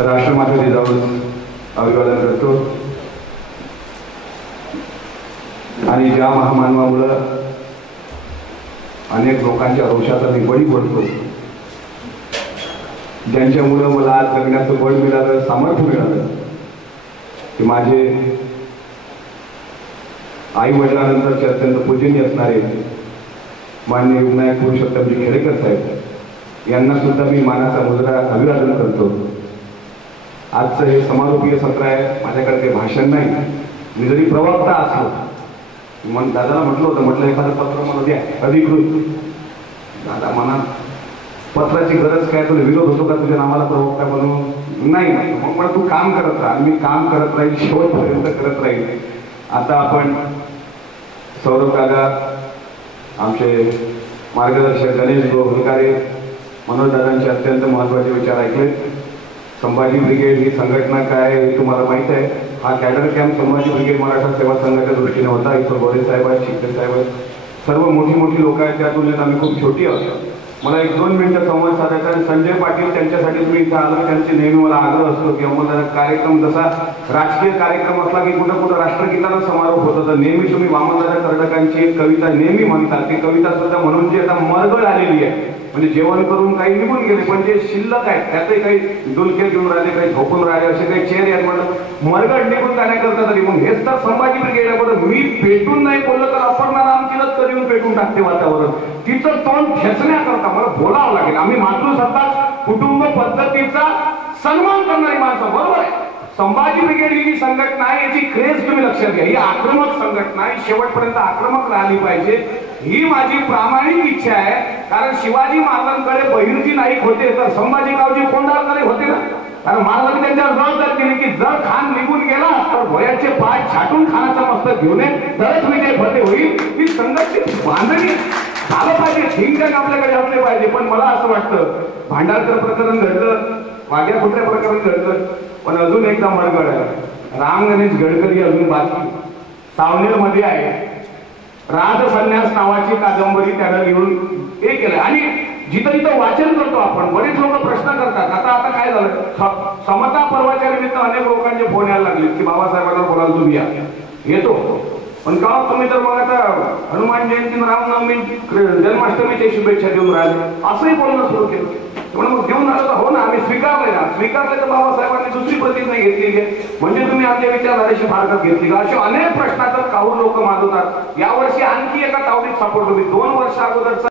राष्ट्रमाता जिजाऊस अभिवादन करतो आणि ज्या महामानवामुळे अनेक लोकांच्या रोषाचा मी बळी पडतो, ज्यांच्यामुळे मला आज जगण्याचं बळ मिळालं, सामर्थ्य मिळालं, ते माझे आई वडिलांनंतरचे अत्यंत पूजनीय असणारे माननीय विनायक पुरुषोत्तमजी खेडेकर साहेब यांना सुद्धा मी मानाचा मुजरा अभिवादन करतो। आजचं हे समारोपीय सत्र आहे, माझ्याकडे काही भाषण नाही। मी जरी प्रवक्ता असलो, मग दादाला म्हटलं एखादं पत्र मला द्या अधिकृत। दादा म्हणा पत्राची गरज काय, तुला विरोध होतो का तुझ्या नावाला प्रवक्ता बनवून? नाही। मग मला तू काम करत राहा, मी काम करत राहील, शेवटपर्यंत करत राहील। आता आपण सौरभ दादा, आमचे मार्गदर्शक गणेश गोहलकारे, मनोज दादांचे अत्यंत महत्त्वाचे विचार ऐकले। संभाजी ब्रिगेड ही संघटना काय हे तुम्हाला माहित आहे। हा cadre camp Sambhaji brigade Maratha सेवा संघाच्या दृष्टीने होता। इथं गोरे साहेब आहेत, शिंदे साहेब आहेत, सर्व मोठी लोक आहेत। त्या तुलनेत आम्ही खूप छोटी आहोत। मला 1-2 मिनिटं संवाद साधायचा आहे। संजय पाटील त्यांच्यासाठी तुम्ही इथं आलो, त्यांचे नेहमी मला आग्रह असतो की अमोल कार्यक्रम जसा राजकीय कार्यक्रम असला की कुठं राष्ट्रगीताला समारोप होतो, तर नेहमी तुम्ही वामनदादा कर्डकांची एक कविता नेहमी म्हणतात। ती कविता सुद्धा म्हणून जी आता मरगळ आलेली आहे, म्हणजे जेवण करून काही निघून गेले, पण जे शिल्लक आहे त्याचे काही डुलके घेऊन राहिले, काही झोपून राहिले, असे काही चेअर आहेत। म्हणलं मरगळ निघून जाण्याकरता तरी मग हेच तर संभाजी ब्रिगेड आहे। बरं मी पेटून नाही बोललं तर अपर्णा रामचंद्र कधी येऊन पेटून टाकते वातावरण। तिचं तोंड खेचण्याकरता मला बोलावं लागेल। आम्ही मातृसत्ता कुटुंब पद्धतीचा सन्मान करणारी माणसं, बरोबर आहे। संभाजी ब्रिगेड ही जी संघटना आहे याची क्रेज तुम्ही लक्षात घ्या। ही आक्रमक संघटना आहे, शेवटपर्यंत आक्रमक राहिली पाहिजे, ही माझी प्रामाणिक इच्छा आहे। कारण शिवाजी महाराजांकडे बहिर्जी नाईक होते तर संभाजी गावजी कोंढाळकर होते ना। कारण महाराजांनी त्यांच्यावर जबाबदार केली की जर खान निघून गेला तर भोयाचे पाय छाटून खानाचा मस्तक घेऊन ये, तरच विजय फते होईल। ही संघटित बांधणी झालं पाहिजे, थिंक आपल्याकडे असले पाहिजे। पण मला असं वाटतं भांडारकर प्रकरण घडलं, वाघ्या कुत्र्या प्रकरण घडलं, पण अजून एकदा मरगळ आहे। राम गणेश गडकरी अजून बाकी सावनेर मध्ये आहे। राजसन्यास नावाची कादंबरी त्यानं लिहून हे केलं। आणि जिथं जिथं वाचन करतो आपण, बरेच लोक प्रश्न करतात। आता काय झालं, समता पर्वाच्या निमित्त अनेक लोकांचे फोन यायला लागले की बाबासाहेबांना बोलायला तुम्ही या, येतो। पण का तुम्ही तर मग आता हनुमान जयंती, रामनवमी, जन्माष्टमीच्या शुभेच्छा देऊन राहिले, असंही बोलणं सुरू केलं। म्हणून मग देऊन आलं तर हो ना, आम्ही स्वीकारले ना, स्वीकारले तर बाबासाहेबांनी दुसरी प्रतिज्ञा घेतली आहे, म्हणजे तुम्ही आमच्या विचारधारेशी फारकत घेतली का? असे अनेक प्रश्नाचं काहून लोक मागवतात। यावर्षी आणखी एका तावडीत सापडलो मी। 2 वर्ष अगोदरचा